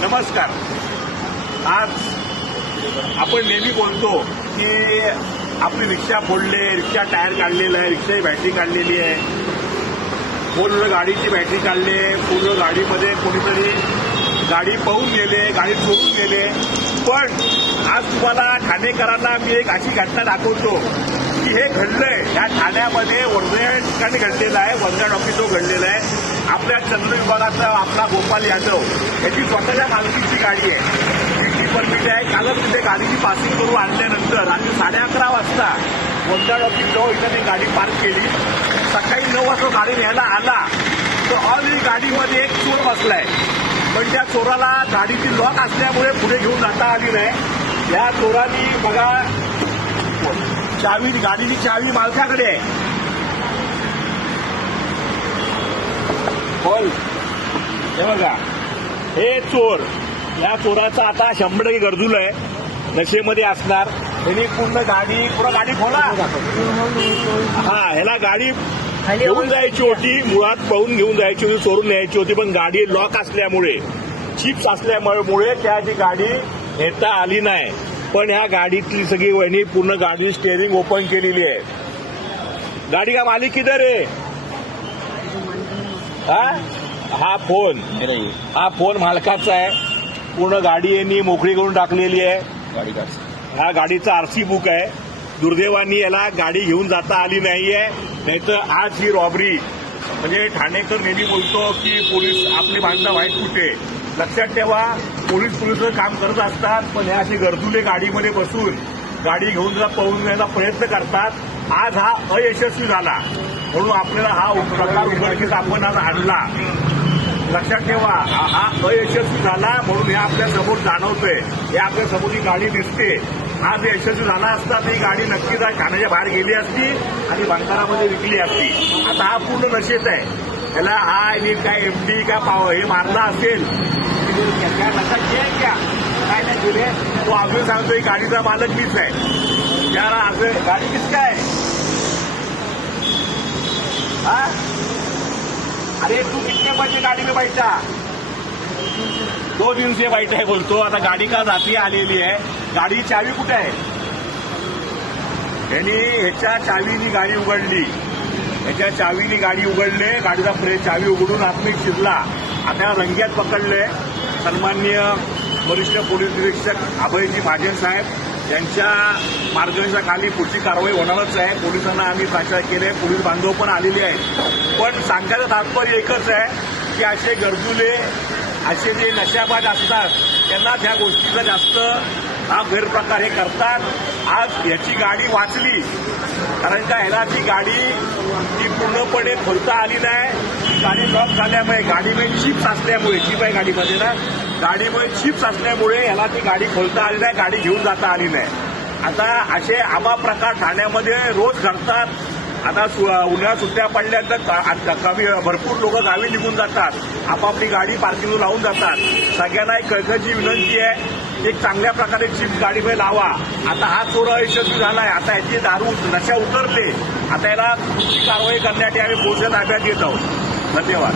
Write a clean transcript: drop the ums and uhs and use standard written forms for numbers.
नमस्कार. आज आपण नेहमी बोलतो की आपली रिक्षा फोडले, रिक्षा टायर काढलेला आहे, रिक्षाची बॅटरी काढलेली आहे, पूर्ण गाडीची बॅटरी काढली, पूर्ण गाडीमध्ये कोणीतरी गाडी पळून गेले, गाडी चोरून गेले. पण आज तुम्हाला ठाणेकरांना मी एक अशी घटना दाखवतो की हे घडलंय या ठाण्यामध्ये वर्धा ठिकाणी घडलेलं आहे. वर्धा टॉकीजो घडलेला आहे. आपल्या चंद्र विभागाचा आपला गोपाल यादव याची स्वतःच्या मालकीची गाडी आहे, ती परमिट आहे. कालच तिथे गाडीची पासिंग करून आणल्यानंतर रात्री 11:30 वाजता वर्धा टॉकीजो इथं ती गाडी पार्क केली. सकाळी 9 वाजता गाडी न्यायला आला तर ऑलरेडी गाडीमध्ये एक चोर बसलाय. पण त्या चोराला गाडीची लॉक असल्यामुळे पुढे घेऊन जाता आली नाही. या चोरांनी बघा चावी, गाडीची चावी मालकाकडे आहे. बोल, हे बघा हे चोर, या चोराचा आता 100% गरजूल आहे, नशेमध्ये असणार. त्यांनी पूर्ण गाडी खोला. हा, ह्याला गाडी घेऊन जायची होती, मुळात पळून घेऊन जायची होती, चोरून न्यायची होती. पण गाडी लॉक असल्यामुळे, चिप्स असल्यामुळे त्याची गाडी नेता आली नाही. पण ह्या गाडीतली सगळी वहिनी पूर्ण गाडी स्टेअरिंग ओपन केलेली आहे. गाडी का मालिक किधर आहे? हा फोन मालकाचा आहे. पूर्ण गाडी यांनी मोकळी करून टाकलेली आहे. हा गाडीचा आरसी बुक आहे. दुर्दैवानी याला गाडी घेऊन जाता आली नाहीये, नाहीतर आज ही रॉबरी. म्हणजे ठाणेकर नेहमी बोलतो की पोलीस आपली भांडणं वाईट कुठे. लक्षात ठेवा, पोलीस काम करत असतात, पण हे असे गरजुले गाडीमध्ये बसून गाडी घेऊन जरा पळून जायचा प्रयत्न करतात. आज हा अयशस्वी झाला, म्हणून आपल्याला हा प्रकार उघडकीस आपण आज आणला. लक्षात ठेवा, हा अयशस्वी झाला म्हणून हे आपल्या समोर जाणवतंय. हे आपल्या समोर ही गाडी दिसते. आज यशस्वी झाला असता ती गाडी नक्कीच ठाण्याच्या बाहेर गेली असती आणि भंगारामध्ये विकली असती. आता हा पूर्ण नशेत आहे. त्याला हा काय एमडी का हे मारला असेल, क्या नशा क्या काय नाही दिले. तो अजून सांगतोय गाडीचा मालक मीच आहे. याला असं गाडी किसका आहे? हा, अरे तू कितने बजे गाडी में बैठा? 2 दिन से बैठा है बोलतो. आता गाडी का जाती आलेली आहे. गाडी चावी कुठे आहे? यांनी ह्याच्या चावीनी गाडी उघडली. ह्याच्या चावीनी गाडी उघडले, गाडीचा चावी उघडून आत्मिक शिरला. आता रंग्यात पकडले. सन्माननीय वरिष्ठ पोलीस निरीक्षक अभयजी महाजन साहेब यांच्या मार्गदर्शनाखाली पुढची कारवाई होणारच आहे. पोलिसांना आम्ही प्राचार केले, पोलीस बांधव पण आलेले आहेत. पण सांगायचं तात्पर्य एकच आहे की असे गरजुले, असे जे नशाबाज असतात त्यांनाच ह्या गोष्टीचा जास्त हा गैरप्रकार हे करतात. आज याची गाडी वाचली, कारण का ह्याला ती गाडी ती पूर्णपणे खोलता आली नाही. गाडी लॉक झाल्यामुळे, गाडीमध्ये चिप्स असल्यामुळे, चिप आहे गाडीमध्ये ना, गाडीमध्ये चिप्स असल्यामुळे ह्याला ती गाडी खोलता आली नाही, गाडी घेऊन जाता आली नाही. आता असे आबा प्रकार ठाण्यामध्ये रोज घडतात. आता उन्हाळ्यात सुट्ट्या पडल्या तर भरपूर लोक गावी निघून जातात, आपापली गाडी पार्किंगला लावून जातात. सगळ्यांना एक कळकळीची विनंती आहे, एक चांगल्या प्रकारे चिप्स गाडीमध्ये लावा. आता हा चोर यशस्वी झालाय. आता याची दारू नशा उतरले. आता याला पुढची कारवाई करण्यासाठी आम्ही पोलिसांना ताब्यात घेत आहोत. धन्यवाद.